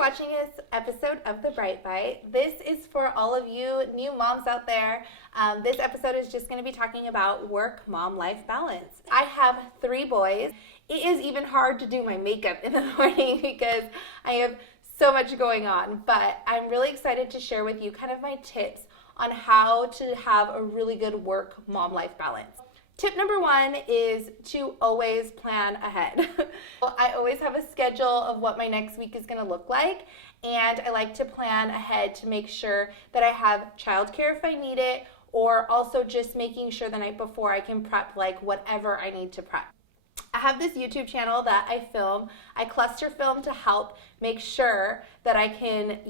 watching this episode of The Bright Bite. This is for all of you new moms out there. This episode is just going to be talking about work-mom-life balance. I have 3 boys. It is even hard to do my makeup in the morning because I have so much going on, but I'm really excited to share with you kind of my tips on how to have a really good work-mom-life balance. Tip number 1 is to always plan ahead. I always have a schedule of what my next week is going to look like, and I like to plan ahead to make sure that I have childcare if I need it, or also just making sure the night before I can prep like whatever I need to prep. I have this YouTube channel that I film. I cluster film to help make sure that I can,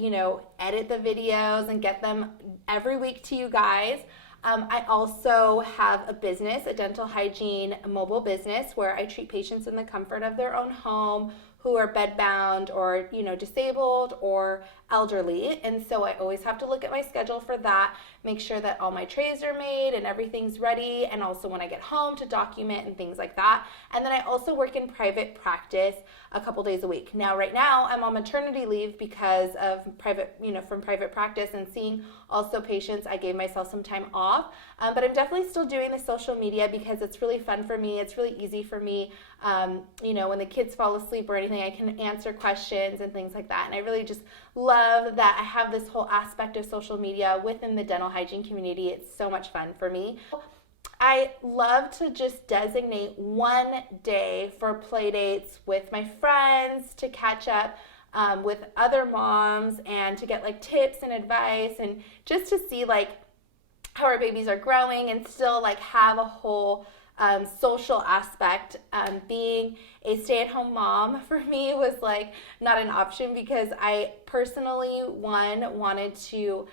edit the videos and get them every week to you guys. I also have a business, a dental hygiene mobile business, where I treat patients in the comfort of their own home who are bedbound or, disabled or elderly. And so I always have to look at my schedule for that, make sure that all my trays are made and everything's ready, and also when I get home to document and things like that. And then I also work in private practice a couple days a week. Now, right now, I'm on maternity leave because of from private practice and seeing also patients. I gave myself some time off, but I'm definitely still doing the social media because it's really fun for me. It's really easy for me. When the kids fall asleep or anything, I can answer questions and things like that. And I really just love that I have this whole aspect of social media within the dental hygiene community. It's so much fun for me. I love to just designate one day for play dates with my friends to catch up with other moms and to get like tips and advice and just to see like how our babies are growing and still like have a whole social aspect. Being a stay-at-home mom for me was like not an option because I personally wanted to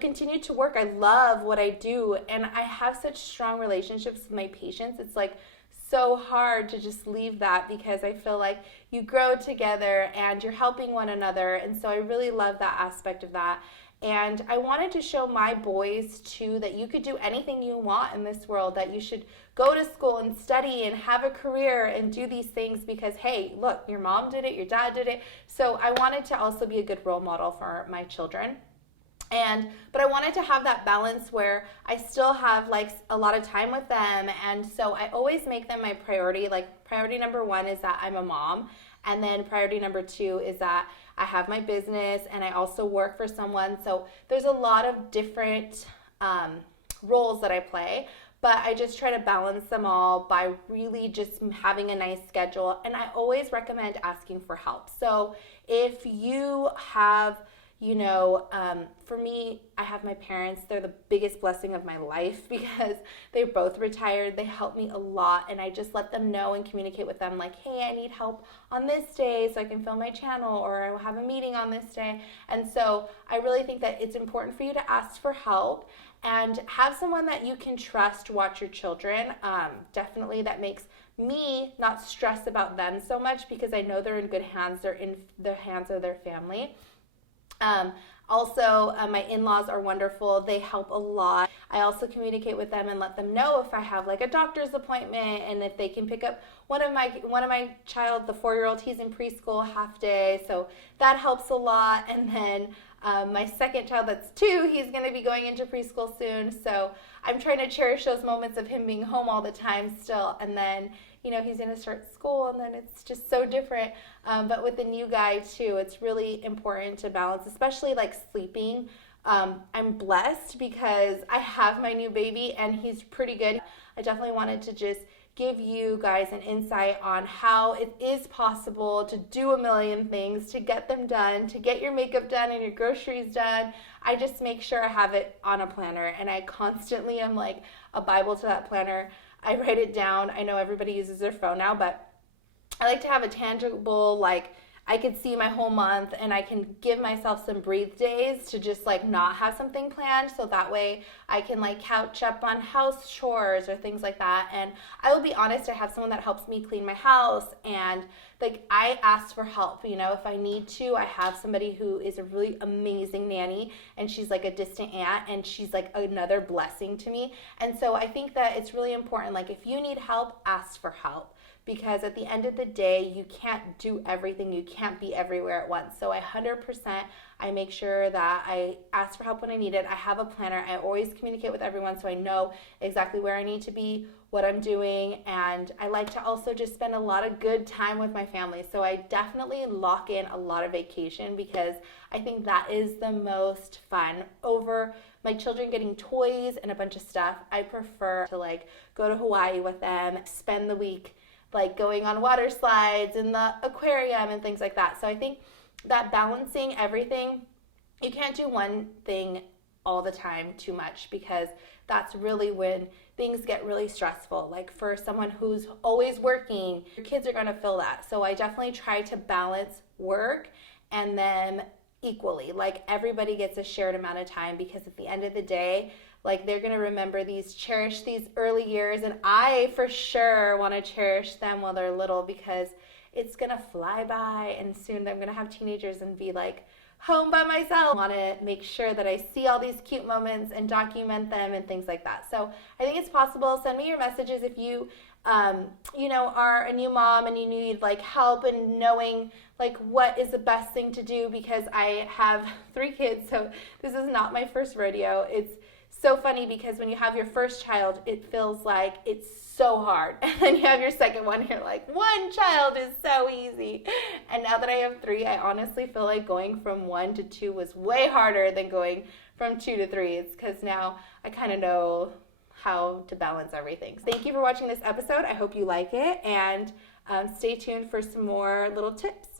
continue to work. I love what I do and I have such strong relationships with my patients. It's like so hard to just leave that because I feel like you grow together and you're helping one another, and so I really love that aspect of that. And I wanted to show my boys, too, that you could do anything you want in this world, that you should go to school and study and have a career and do these things because, hey, look, your mom did it, your dad did it. So I wanted to also be a good role model for my children. But I wanted to have that balance where I still have like a lot of time with them. And so I always make them my priority. Like priority number 1 is that I'm a mom. And then priority number 2 is that I have my business and I also work for someone. So there's a lot of different roles that I play, but I just try to balance them all by really just having a nice schedule. And I always recommend asking for help. So if you have for me, I have my parents. They're the biggest blessing of my life because they're both retired. They help me a lot, and I just let them know and communicate with them like, hey, I need help on this day so I can film my channel, or I will have a meeting on this day. And so I really think that it's important for you to ask for help and have someone that you can trust watch your children. Definitely that makes me not stress about them so much because I know they're in good hands. They're in the hands of their family. My in-laws are wonderful. They help a lot. I also communicate with them and let them know if I have like a doctor's appointment and if they can pick up one of my child, the 4-year-old, he's in preschool half day. So that helps a lot. And then my second child, that's 2, he's going to be going into preschool soon. So I'm trying to cherish those moments of him being home all the time still. And then he's going to start school, and then it's just so different. But with the new guy, too, it's really important to balance, especially like sleeping. I'm blessed because I have my new baby, and he's pretty good. I definitely wanted to just give you guys an insight on how it is possible to do a million things, to get them done, to get your makeup done and your groceries done. I just make sure I have it on a planner, and I constantly am like a Bible to that planner. I write it down. I know everybody uses their phone now, but I like to have a tangible, like I could see my whole month and I can give myself some breathe days to just like not have something planned, so that way I can like catch up on house chores or things like that. And I will be honest, I have someone that helps me clean my house, and like I ask for help, if I need to. I have somebody who is a really amazing nanny, and she's like a distant aunt, and she's like another blessing to me. And so I think that it's really important, like if you need help, ask for help. because at the end of the day, you can't do everything. You can't be everywhere at once. So I 100%, I make sure that I ask for help when I need it. I have a planner. I always communicate with everyone so I know exactly where I need to be, what I'm doing, and I like to also just spend a lot of good time with my family. So I definitely lock in a lot of vacation because I think that is the most fun. Over my children getting toys and a bunch of stuff, I prefer to like go to Hawaii with them, spend the week like going on water slides in the aquarium and things like that. So I think that balancing everything, you can't do one thing all the time too much because that's really when things get really stressful. Like for someone who's always working, your kids are going to feel that. So I definitely try to balance work and then equally. Like everybody gets a shared amount of time because at the end of the day, like they're going to remember cherish these early years, and I for sure want to cherish them while they're little because it's going to fly by and soon I'm going to have teenagers and be like home by myself. I want to make sure that I see all these cute moments and document them and things like that. So I think it's possible. Send me your messages if you are a new mom and you need like help in knowing like what is the best thing to do, because I have 3 kids, so this is not my first rodeo. It's so funny because when you have your first child, it feels like it's so hard. And then you have your second one, you're like, 1 child is so easy. And now that I have 3, I honestly feel like going from 1 to 2 was way harder than going from 2 to 3. It's because now I kind of know how to balance everything. So thank you for watching this episode. I hope you like it, and stay tuned for some more little tips.